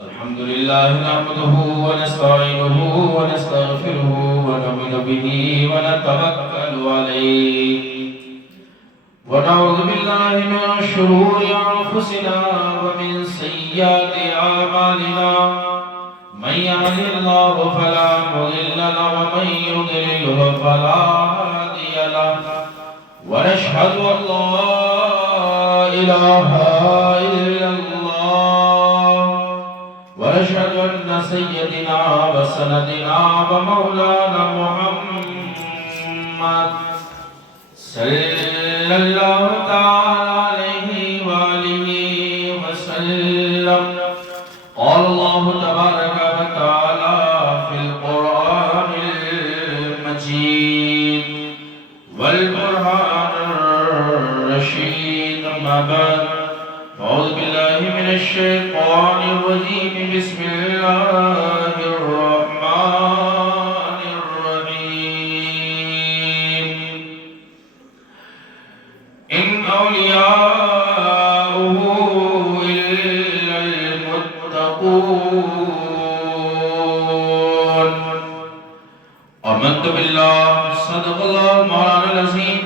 الحمد لله نحمده ونستعينه ونستغفره ونؤمن به ونتوكل عليه ونعوذ بالله من شرور أنفسنا ومن سيئات أعمالنا من يهده الله فلا مضل له ومن يضلل فلا هادي له ونشهد أن لا إله إلا الله ونشهد أن سيدنا وسندنا ومولانا محمد صلى الله تعالى عليه وآله وسلم قال الله تبارك وتعالى في القرآن المجيد والقرآن الرشيد أما بعد أعوذ بالله من الشيطان الرجيم بسم الله الرحمن الرحيم إن أولياؤه إلا المتقون آمنت بالله صدق الله مولانا العظيم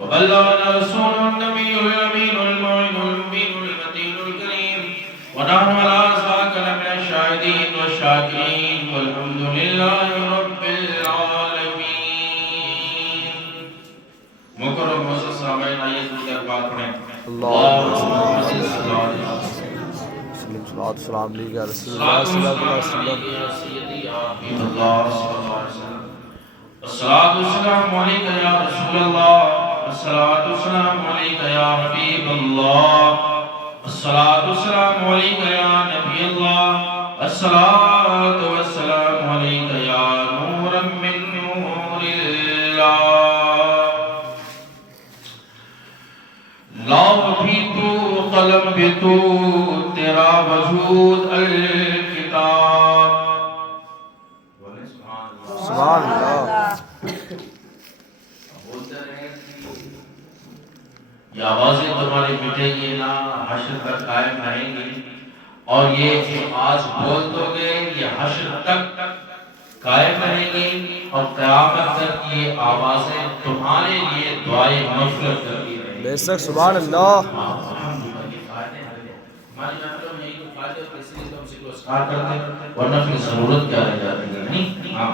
وبلغنا رسوله النبي الأمين المعين المبين المتين الكريم ونحن على ذلك من الشاهدين والشاكرين والحمد لله رب العالمين. مکرم معزز سامعین آئیے دیگر بات پڑھیں. اللہم صلی اللہ علیہ وسلم السلام علیکم یا رسول اللہ صلی اللہ علیہ وسلم. الصلاة والسلام عليك يا رسول الله الصلاة والسلام عليك يا حبيب الله الصلاة والسلام عليك يا نبي الله الصلاة والسلام عليك يا نورا من نور الله. لوح بھی تو قلم بھی تو تیرا وجود الکتاب. سبحان اللہ. یہ آوازیں تمہاری مٹے گی نہ، حشر تک قائم رہیں گی. اور یہ جو آج بول دو گے یہ حشر تک قائم رہیں گی اور قیامت تک یہ آوازیں تمہارے لیے دعائیں مغفرت کرتی رہیں گی. بے شک سبحان اللہ. ہماری محفلوں میں یہی فائدے اور اس لیے ہم ذکر و اذکار کرتے ہیں، ورنہ پھر ضرورت کیا رہ جاتی ہے. نہیں ہاں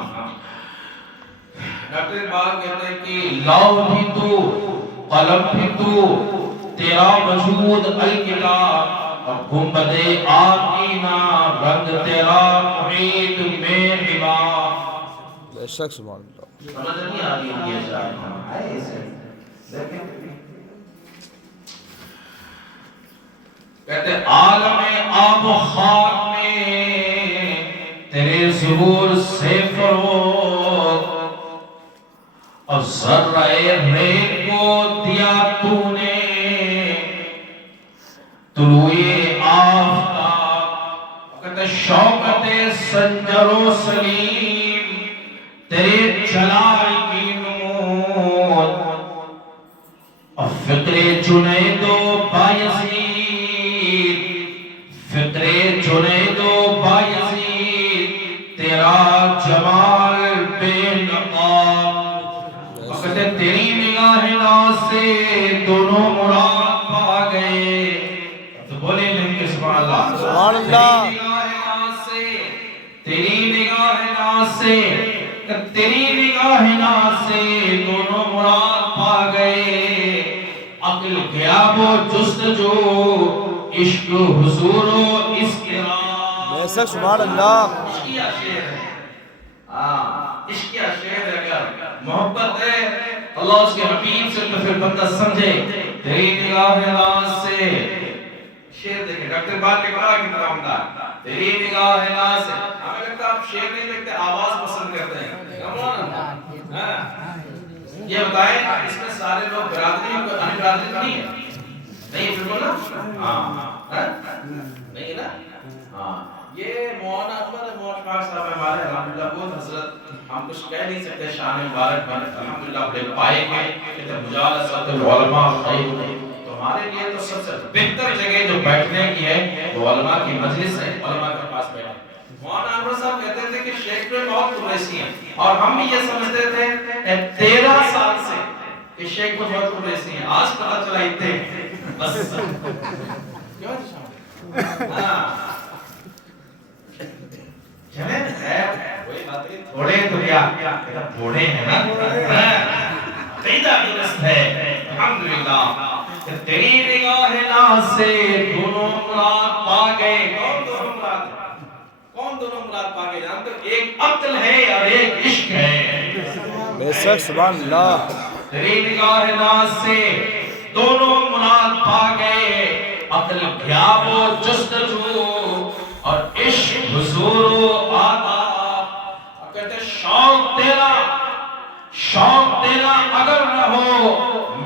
ڈاکٹر اقبال کہتے ہیں کہ لوح بھی تو قلم بھی تو تیرا وجود الکتاب اور گنبد آتینا رنگ تیرا محیط میں حباب. بے شک سبحان اللہ. سمجھ نہیں آ رہی یہ شاعر کہتے عالم آب و خاک میں تیرے ظہور سے فروغ اور ذرہ ریت کو دیا تو نے طلوع آفتاب. کہتے شوکت سنجر و سلیم تیرے جلال کی نمود اور فکر جنید و بایزید فکر جنید و بایزید تیرا جمال بے نقاب. وقت تیری نگاہ ناز سے دونوں مراد پا گئے. تو بولے لیں کہ سبحان اللہ. سبحان اللہ. تیری نگاہ ناز سے تیری نگاہ ناز سے دونوں مراد پا گئے. عقل غیاب و جستجو عشق حضور و اسقرار. بے شک سبحان اللہ. عشقیہ شعر ہے. عشقیہ شعر ہے. اگر محبت ہے اللہ اس کے حبیب سے تو پھر بندہ سمجھے. تیری نگاہ ناز سے شعر دیکھیں ڈاکٹر بات کے بڑا کی طرح ہوتا. تیری نگاہ ناز سے ہمیں لگتا ہے آپ شعر نہیں لکھتے آواز پسند کرتے ہیں. یہ بتائیں اس میں سارے لوگ برادری ان برادری نہیں ہے. نہیں بالکل نا. نہیں نا. یہ مولانا اکبر مولانا پاک صاحب ہمارے الحمدللہ بہت حضرت ہم کچھ کہہ نہیں سکتے شان مبارک میں الحمدللہ بڑے پائے گئے کہ مجالسۃ العلماء خیر. ہمارے لیے تو سب سے بہتر جگہ جو بیٹھنے کی ہے وہ علماء کی مجلس ہے، علماء کے پاس بیٹھے۔ مولانا انور صاحب کہتے تھے کہ شیخ میں بہت قریشی ہیں، اور ہم بھی یہ سمجھتے تھے 13 سال سے کہ شیخ میں بہت قریشی ہیں، آج پتہ چلا اتنے بس کیوں چلیں کوئی بات نہیں، تھوڑے تو کیا بوڑھے ہیں نا، عقیدہ درست ہے الحمدللہ۔ تیری نگاہ ناز سے دونوں مراد پا گئے، کون دونوں مراد پا گئے جانتے ہو؟ ایک عقل ہے اور ایک عشق ہے۔ بے شک سبحان اللہ۔ تیری نگاہ ناز سے دونوں مراد پا گئے، عقل غیاب و جستجو اور عشق حضور و آداب۔ کہتے شوق تیرا اگر نہ ہو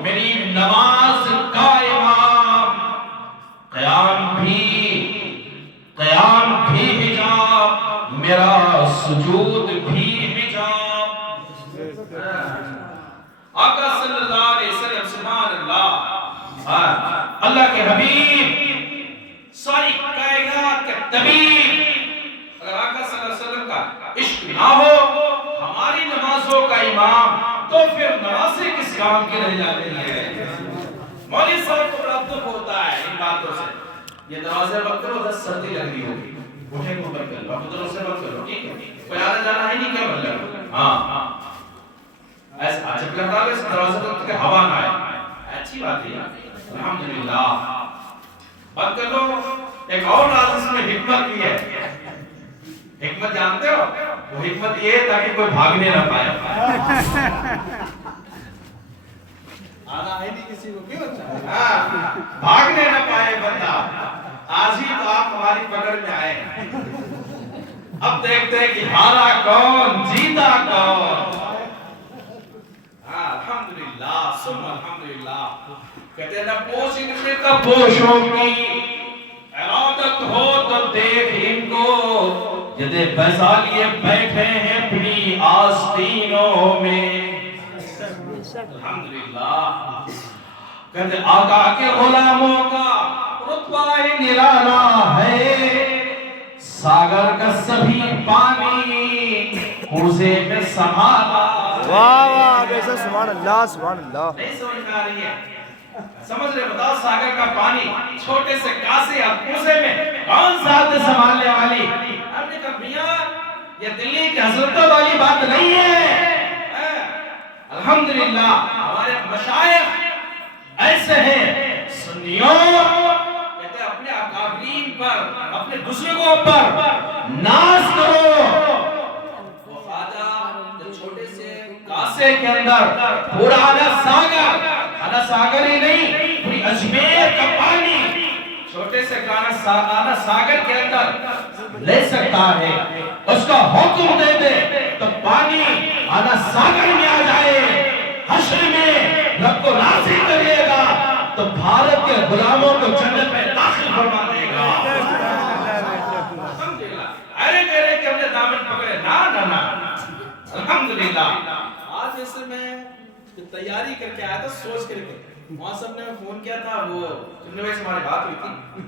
میری نماز کا امام، قیام بھی حجاب، میرا سجود بھی حجاب۔ آقا صلی اللہ علیہ وسلم سبحان اللہ، اللہ کے حبیب، ساری کائنات کے طبیب، اگر آقا صلی اللہ علیہ وسلم کا عشق نہ ہو ہماری نمازوں کا امام، تو پھر نمازیں کس کام کی رہ جاتی ہیں؟ مولوی صاحب کو بڑا دکھ ہوتا ہے ان باتوں سے، یہ دروازے بند کرو، 10 سردی لگ رہی ہوگی، اٹھے کو بند کر لو، اب دروازے بند کرو، ٹھیک ہے، کوئی آنا جانا ہے نہیں، کیا مطلب؟ ہاں ایسا جب لگتا ہے اس دروازے تک کہ ہوا نہ آئے، اچھی بات ہے الحمدللہ، بند کر لو۔ ایک اور راز اس میں حکمت بھی ہے، حکمت جانتے ہو؟ وہ حکمت یہ ہے تاکہ کوئی بھاگنے نہ پائے، آنا ہے نہیں کسی کو، کیوں بھاگنے نہ پائے بندہ۔ آج ہی تو آپ ہماری پکڑ میں آئے، اب دیکھتے ہیں کہ ہارا کون جیتا کون۔ الحمدللہ ثم الحمدللہ، کہتے ہیں نہ پوش ان کا پوشوں کی ارادت ہو تو دیکھ ان کو، جدے بیضا لیے بیٹھے ہیں اپنی آستینوں میں۔ الحمدللہ، کہتے آقا کے غلاموں کا رتبہ نرالا ہے، ساگر کا سبھی پانی کوزے میں سنبھالا۔ واہ واہ بے شک سبحان اللہ سبحان اللہ۔ نہیں سمجھ میں آ رہی ہے؟ سمجھ رہے؟ بتاؤ ساگر کا پانی چھوٹے سے کاسے اور کوزے میں کون ساتھ سنبھالنے والی؟ ہم نے کہا میاں یہ دلی کی حضرتوں والی بات نہیں ہے۔ الحمدللہ ہمارے مشائخ ایسے ہیں، سنیوں کہتے ہیں اپنے اکابرین پر، اپنے بزرگوں پر ناز کرو۔ وہ خواجہ جو چھوٹے سے کاسے کے اندر پورا آنا ساگر ہی نہیں، پوری اجمیر کا پانی چھوٹے سے آنا ساگر کے اندر لے سکتا ہے، اس کا حکم دے دے تو پانی آنا ساگر میں آ جائے، حشر میں رب کو راضی کرے گا تو بھارت کے غلاموں کو جنت میں داخل فرما دے گا۔ ارے میرے کہ ہم نے دامن پکڑے، نا الحمدللہ۔ آج ایسے میں تیاری کر کے آیا تھا، سوچ کر کے وہاں سب نے فون کیا تھا، وہ سننے ویسے ہماری بات ہوئی تھی،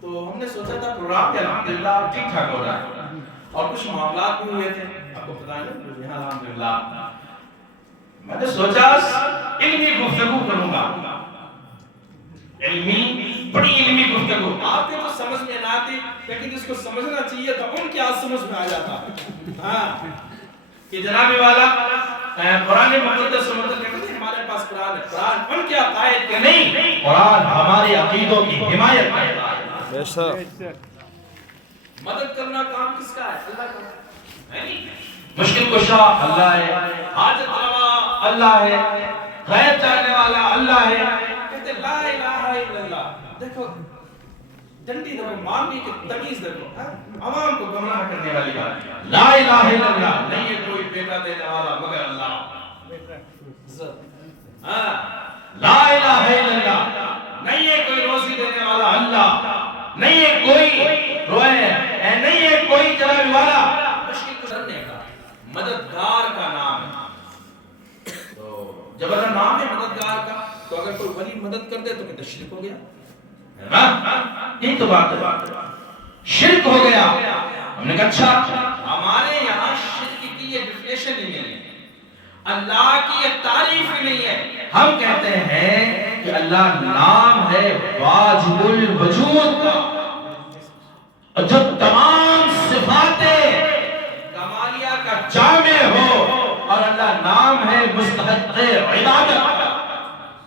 تو ہم نے سوچا تھا پروگرام کیا الحمدللہ ٹھیک ٹھاک ہو رہا ہے، اور کچھ معاملات بھی ہوئے تھے، آپ کو پتہ ہے نا الحمدللہ۔ میں نے سوچا علمی گفتگو کروں گا، بڑی علمی گفتگو، آپ کو تو سمجھ میں نہ آتی لیکن جس کو سمجھنا چاہیے تھا ان کی آج سمجھ میں آ جاتا۔ ہاں کہ جناب والا قرآن مقدس و مطلب کہتے ہیں ہمارے پاس قرآن ہے، قرآن ان کے عقائد کے نہیں، قرآن ہمارے عقیدوں کی حمایت کرتا ہے۔ بے شک مدد کرنا کام کس کا ہے؟ اللہ کا ہے، مشکل کشا اللہ ہے، حاجت روا اللہ ہے، غیب جاننے والا اللہ ہے۔ کہتے لا الہ الا اللہ، دیکھو ڈنڈی دیکھو، مانگنے کی تمیز دیکھو، عوام کو گمراہ کرنے والی بات، لا الہ الا اللہ، نہیں ہے کوئی بیٹا دینے والا مگر اللہ، لا الہ الا اللہ، نہیں ہے کوئی روزی دینے والا اللہ، نہیں ہے کوئی روئے، نہیں ہے کوئی چلانے والا، مشکل کرنے کا مددگار کا نام ہے۔ تو جب اللہ نام ہے مددگار کا تو اگر کوئی ولی مدد کر دے تو کہتے شرک ہو گیا. یہی تو بات ہے، شرک ہو گیا. ہم نے کہا اچھا ہمارے یہاں شرک کی یہ ڈیفینیشن نہیں ہے، اللہ کی یہ تعریف ہی نہیں ہے. ہم کہتے ہیں کہ اللہ نام ہے واجب الوجود کا، اور جو تمام صفات کمالیہ کا جامع ہو، اور اللہ نام ہے مستحق عبادت کا.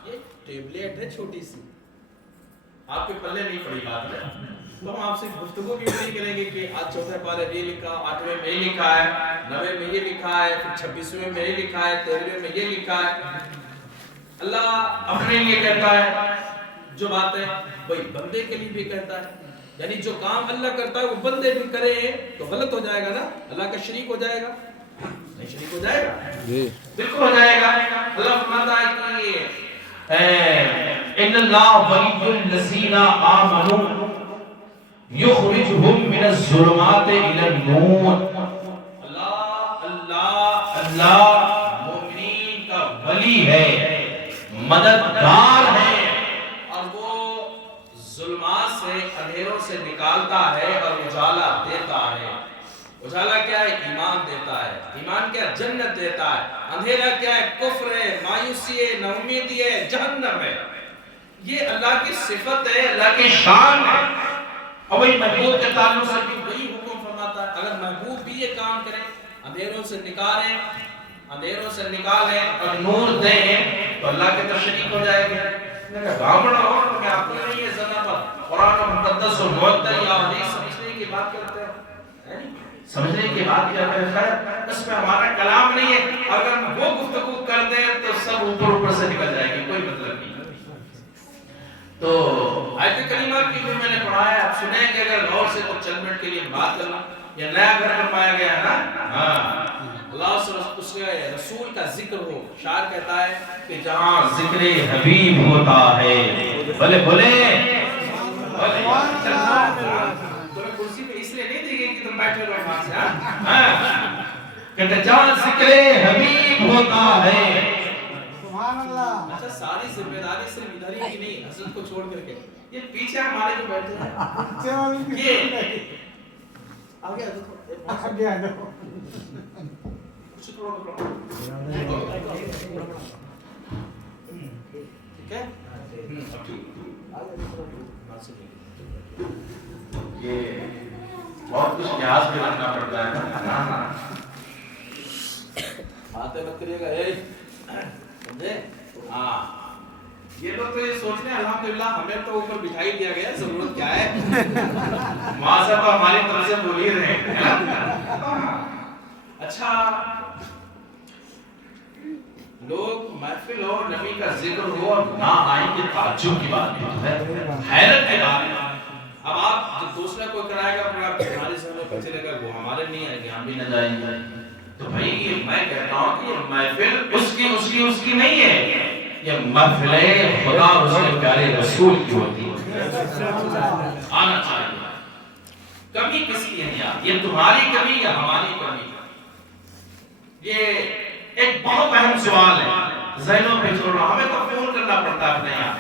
یہ ٹیبلیٹ ہے چھوٹی سی، آپ کے پلے نہیں پڑی بات ہے. تو ہم آپ سے گفتگو بھی نہیں کریں گے کہ آج چوتھے پارے میں یہ لکھا، 8ویں میں یہ لکھا ہے، 9ویں میں یہ لکھا ہے، پھر 26ویں میں یہ لکھا ہے، 13ویں میں یہ لکھا ہے. اللہ اپنے لیے کہتا ہے، جو بات ہے وہی بندے کے لیے بھی کہتا ہے. یعنی جو کام اللہ کرتا ہے وہ بندے بھی کرے تو غلط ہو جائے گا نا، اللہ کا شریک ہو جائے گا. نہیں شریک ہو جائے گا، جی بالکل ہو جائے گا. اللہ فرماتا ہے کہ ان اللہ ولی الذین آمنوا یخرجہم من الظلمات الی النور. اللہ مومنین کا ولی ہے، مددگار ہے، اور وہ ظلمات سے اندھیروں سے نکالتا ہے اور اجالا دیتا ہے. اجالا کیا ہے؟ ایمان دیتا ہے. ایمان کیا؟ جنت دیتا ہے. اندھیرا کیا ہے؟ کفر ہے، مایوسی ہے، ناامیدی ہے، جہنم ہے. یہ اللہ کی صفت ہے، اللہ کی شان ہے. اور وہی محبوب کے تعلق سے بھی وہی حکم فرماتا ہے. اگر محبوب بھی یہ کام کریں، اندھیروں سے نکالیں، اندھیروں سے نکالیں اور نور دیں تو اللہ کے تو شریک ہو جائے گا. بھامڑ ہو تو میں آپ کو نہیں ہے زدہ پر قرآن و مقدس و معطل یا حدیث سمجھنے کی بات کرتے ہیں، سمجھنے کی بات کیا ہے. خیر اس میں ہمارا کلام نہیں ہے. اگر وہ گفتگو کر دیں تو سب اوپر سے نکل جائے گی، کوئی مطلب نہیں. تو آیت کریمہ کی جو میں نے پڑھا ہے آپ سنیں کہ اگر غور سے تو چند منٹ کے لیے بات کرنا. یہ نیا گھر پر پایا گیا ہے نا. اللہ سے اس کے رسول کا ذکر ہو. شاعر کہتا ہے کہ جہاں ذکر حبیب ہوتا ہے، بولے بولے تمہیں کرسی پہ اس لیے نہیں دی گئی کہ تم بیٹھے رہو وہاں سے. کہتے جہاں ذکر حبیب ہوتا ہے. اچھا ساری ذمہ داری صرف ادھر ہی کی نہیں، حضرت کو چھوڑ کر کے یہ پیچھے ہمارے جو بیٹھے ہیں یہ آگے ٹھیک ہے. یہ بہت کچھ لحاظ بھی رکھنا پڑتا ہے. باتیں مت کریے گا. سمجھے؟ ہاں یہ لوگ تو یہ سوچ رہے ہیں الحمدللہ ہمیں تو اوپر بٹھائی دیا گیا، ضرورت کیا ہے. وہاں سے تو ہماری طرف سے بول ہی رہے ہیں. اچھا لوگ محفل ہو، نبی کا ذکر ہو اور نہ آئیں گے، تعجب کی بات ہے، حیرت کی بات ہے. اب آپ جب دوسرا کوئی کرائے گا پھر آپ ہمارے سامنے پچھے لے گا، وہ ہمارے نہیں آئیں گے، ہم بھی نہ جائیں گے. تو بھائی یہ میں کہتا ہوں کہ یہ محفل اس کی نہیں ہے. یہ محفل خدا اور اس کے پیارے رسول کی ہوتی ہے. آنا چاہیے. کمی کس کی ہے یار؟ یہ تمہاری کمی یا ہماری کمی؟ یہ ایک بہت اہم سوال ہے، ذہنوں پہ چھوڑ رہا. ہمیں تو فون کرنا پڑتا ہے اپنے یہاں.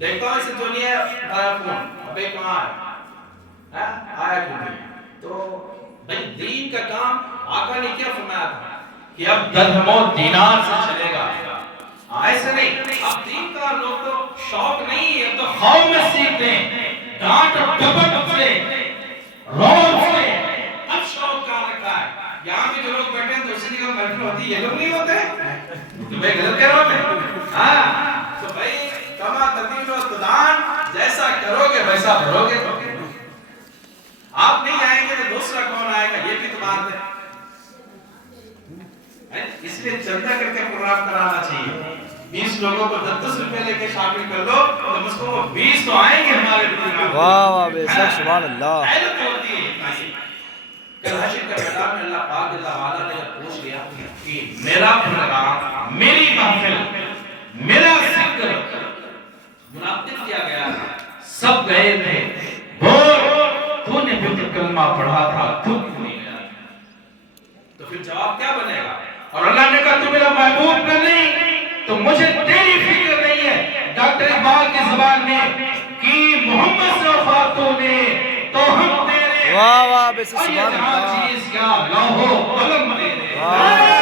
دیکھتا ہوں اسے جو نہیں ہے آیا فون، ابے کہاں ہے؟ آیا کیوں نہیں؟ تو بھائی دین کا کام آقا نے کیا فرمایا تھا کہ اب درہم و دینار سے چلے گا. ایسے نہیں. اب دین کا لوگ تو شوق نہیں ہے تو خوف میں سیکھتے ہیں، ڈانٹ ڈپٹ سے، روب سے. اب شوق کہاں رکھا ہے؟ یہاں بھی جو لوگ بیٹھے ہیں دوسری جگہ محفل ہوتی ہے، یہ لوگ نہیں ہوتے. تمہیں غلط کہہ رہا ہوں میں. ہاں تو بھائی کما تدین و تدان، جیسا کرو گے ویسا بھرو گے. آپ نہیں آئیں گے تو دوسرا کون آئے گا؟ یہ بھی تو بات ہے. اس لیے چندہ کر کے پروگرام کرانا چاہیے. 20 لوگوں کو 10 روپے لے کے شامل کر دو تو اس کو 20 تو آئیں گے ہمارے پروگرام. واہ واہ بے شک سبحان اللہ. حیرت ہوتی ہے. کل حشر کے میدان میں اللہ پاک اللہ والا نے پوچھ لیا کہ میرا پروگرام، میری محفل، میرا ذکر منعقد کیا گیا ہے، سب گئے تھے، تو نے بھی کلمہ پڑھا تھا، تو نہیں گیا. تو پھر جواب کیا بنے گا؟ اور اللہ نے کہا تو میرا محبوب کا نہیں تو مجھے تیری فکر نہیں محمد سے وفا تمہیں تو ہم تیرے واہ واہ بے اور یہ سبحان جہاں اللہ چیز کیا لوح و قلم تیرے واہ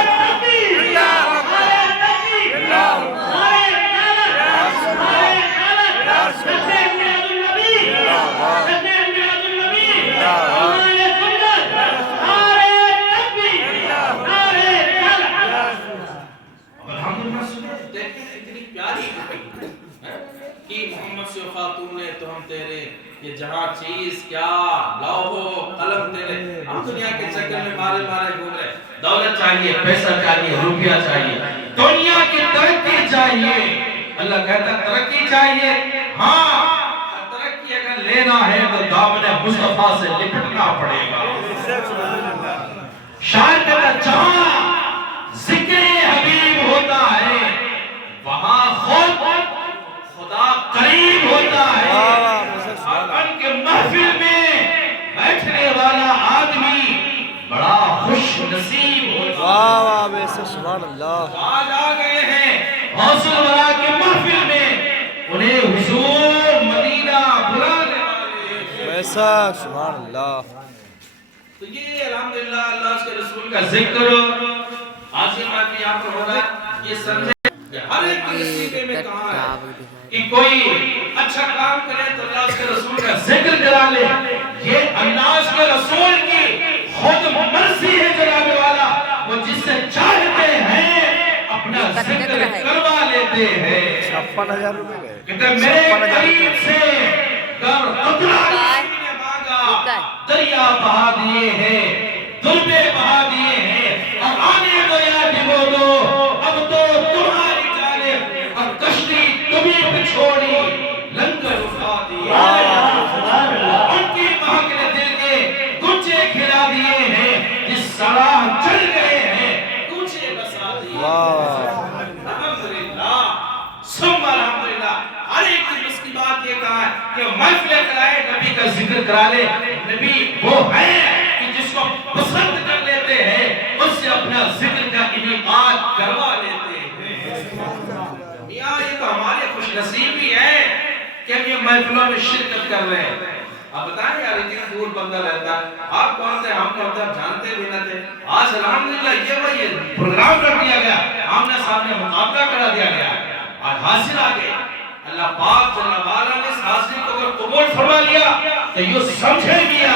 کہ محمد سے وفا تو نے تو ہم تیرے یہ جہاں چیز کیا لوح و قلم تیرے ہم دنیا کے چکر میں مارے مارے گھوم رہے دولت چاہیے پیسہ چاہیے روپیہ چاہیے دنیا کی ترقی چاہیے اللہ کہتا ترقی چاہیے ہاں ترقی اگر لینا ہے تو دامن مصطفیٰ سے لپٹنا پڑے گا شاید کہتا جہاں ذکر حبیب ہوتا ہے وہاں خود خدا قریب ہوتا ہے اور ان کے محفل میں بیٹھنے والا آدمی بڑا خوش نصیب ہوتا ہے واہ واہ بے سبحان اللہ آج آ گئے ہیں حوصل ورا کے محفل میں انہیں حضور مدینہ بلانے والے بے سبحان اللہ تو یہ الحمدللہ اللہ اس کے رسول کا ذکر آج یہ محفل یہاں پر ہو رہا ہے یہ سمجھے کہ ہر ایک نصیبے میں کہاں ہے کہ کوئی اچھا کام کرے تو اللہ اس کے رسول کا ذکر کرا لے یہ اللہ اس کے رسول کی خود مرضی ہے جناب والا وہ جس سے چاہتے ہیں اپنا ذکر کروا لیتے ہیں 56,000 روپے گئے کہ میرے قریب سے گر قطرہ کسی نے مانگا دریا بہا دیے ہیں دربے بہا دیے ہیں اور آنے دو یا بولو اب تو تمہاری جانب اور کشتی تمہیں پہ چھوڑی لنگر اٹھا دیا ان کی مہک نے دل کے گنچے کھلا دیے ہیں جس سراہ چل گئے ہیں گنچے بسا دیے الحمدللہ ثم الحمدللہ ہر ایک کی اس کی بات یہ کہا ہے کہ محفلیں کرائے نبی کا ذکر کرا لے نبی وہ ہے کہ جس کو پسند کر لیتے ہیں اس سے اپنا ذکر کا انعقاد کروا لیتے ہیں میاں یہ تو ہمارے خوش نصیبی ہے کہ ہم یہ محفلوں میں شرکت کر رہے ہیں آپ بتائیں یار اتنی دور بندہ رہتا ہے آپ کون تھے ہم کون تھے جانتے بھی نہ تھے آج الحمدللہ یہ وہی پروگرام کر دیا گیا آمنے سامنے مقابلہ کرا دیا گیا آج حاصل آ گئے اللہ پاک جل وعلا نے اس حاصل کو اگر قبول فرما لیا تو یہ سمجھے گیا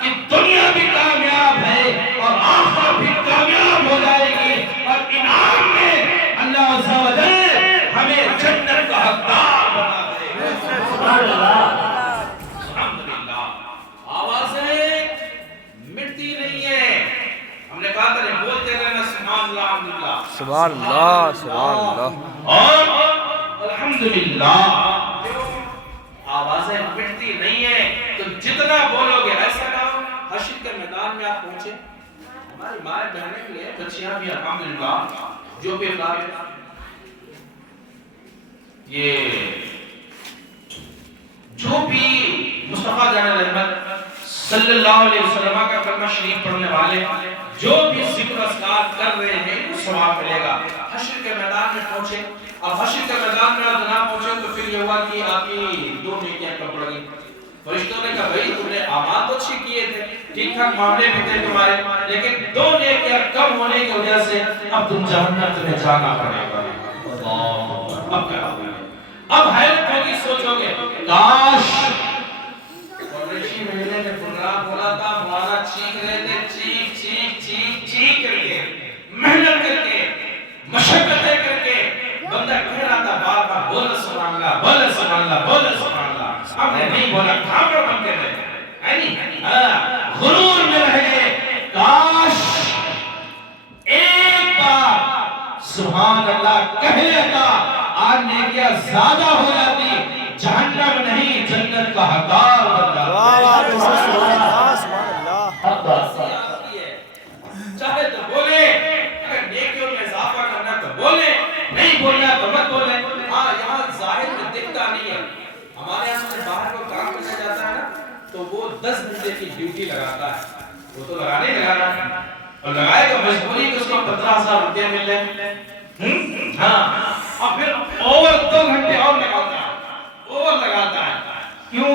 کہ دنیا بھی کامیاب ہے اور آخرت بھی کامیاب ہو جائے گی اور انعام میں اللہ عز و جل ہمیں جنت کا حقدار بنا دے سبحان اللہ الحمدللہ آوازیں مٹتی نہیں ہے ہم نے کہا تھا بولتے رہنا سبحان اللہ الحمدللہ سبحان اللہ سبحان اللہ اور الحمدللہ آوازیں مٹتی نہیں ہے تو جتنا بولو گے ایسا نہ ہو حشر کے میدان میں آپ پہنچے ہماری مائیں بہنیں کے لیے بچیاں بھی الحمدللہ جو بھی اللہ یہ جو بھی مصطفیٰ جان رحمت صلی اللہ علیہ وسلم کا کلمہ شریف پڑھنے والے جو بھی ذکر اذکار کر رہے ہیں وہ ثواب ملے گا حشر کے میدان میں پہنچے اب حشر کے میدان میں نہ پہنچے تو پھر یہ ہوا کہ آپ کی دو نیکیاں کم پڑ گئی فرشتوں نے کہا بھائی تم نے اعمال تو اچھے کیے تھے ٹھیک ٹھاک معاملے بھی تھے تمہارے لیکن دو نیکیاں کم ہونے کی وجہ سے اب تم جہنم تمہیں جانا پڑے گا اللہ اب کیا ہوگا اب حیرت ہوگی سوچو گے کاش قریشی مہینے میں پروگرام بولا تھا مولانا چیخ رہے تھے چیخ چیخ چیخ چیخ کر کے محنت کر کے مشقتیں کر کے بندہ کہہ رہا تھا بار بار بول سبحان اللہ بول سبحان اللہ بول سبحان اللہ ہم نے نہیں بولا کھاپڑ بن کے رہے ہے نہیں غرور میں رہے کاش ایک بار سبحان اللہ کہہ لیتا آج نیکیاں زیادہ ہو جاتی جہنم نہیں جنت کا حقدار بن جاتا واہ واہ بے سبحان اللہ سبحان اللہ چاہے تو بولے اگر نیکیوں میں اضافہ کرنا تو بولے نہیں بولنا تو مت بولے ہاں یہاں ظاہر میں دکھتا نہیں ہے ہمارے یہاں سے باہر کو کام کرنے جاتا ہے نا تو وہ 10 گھنٹے کی ڈیوٹی لگاتا ہے وہ تو لگانے لگانا ہے اور لگائے گا مجبوری کہ اس کو 15,000 روپے مل رہے ہاں اور پھر اوور 2 گھنٹے اور لگاتا ہے اوور لگاتا ہے کیوں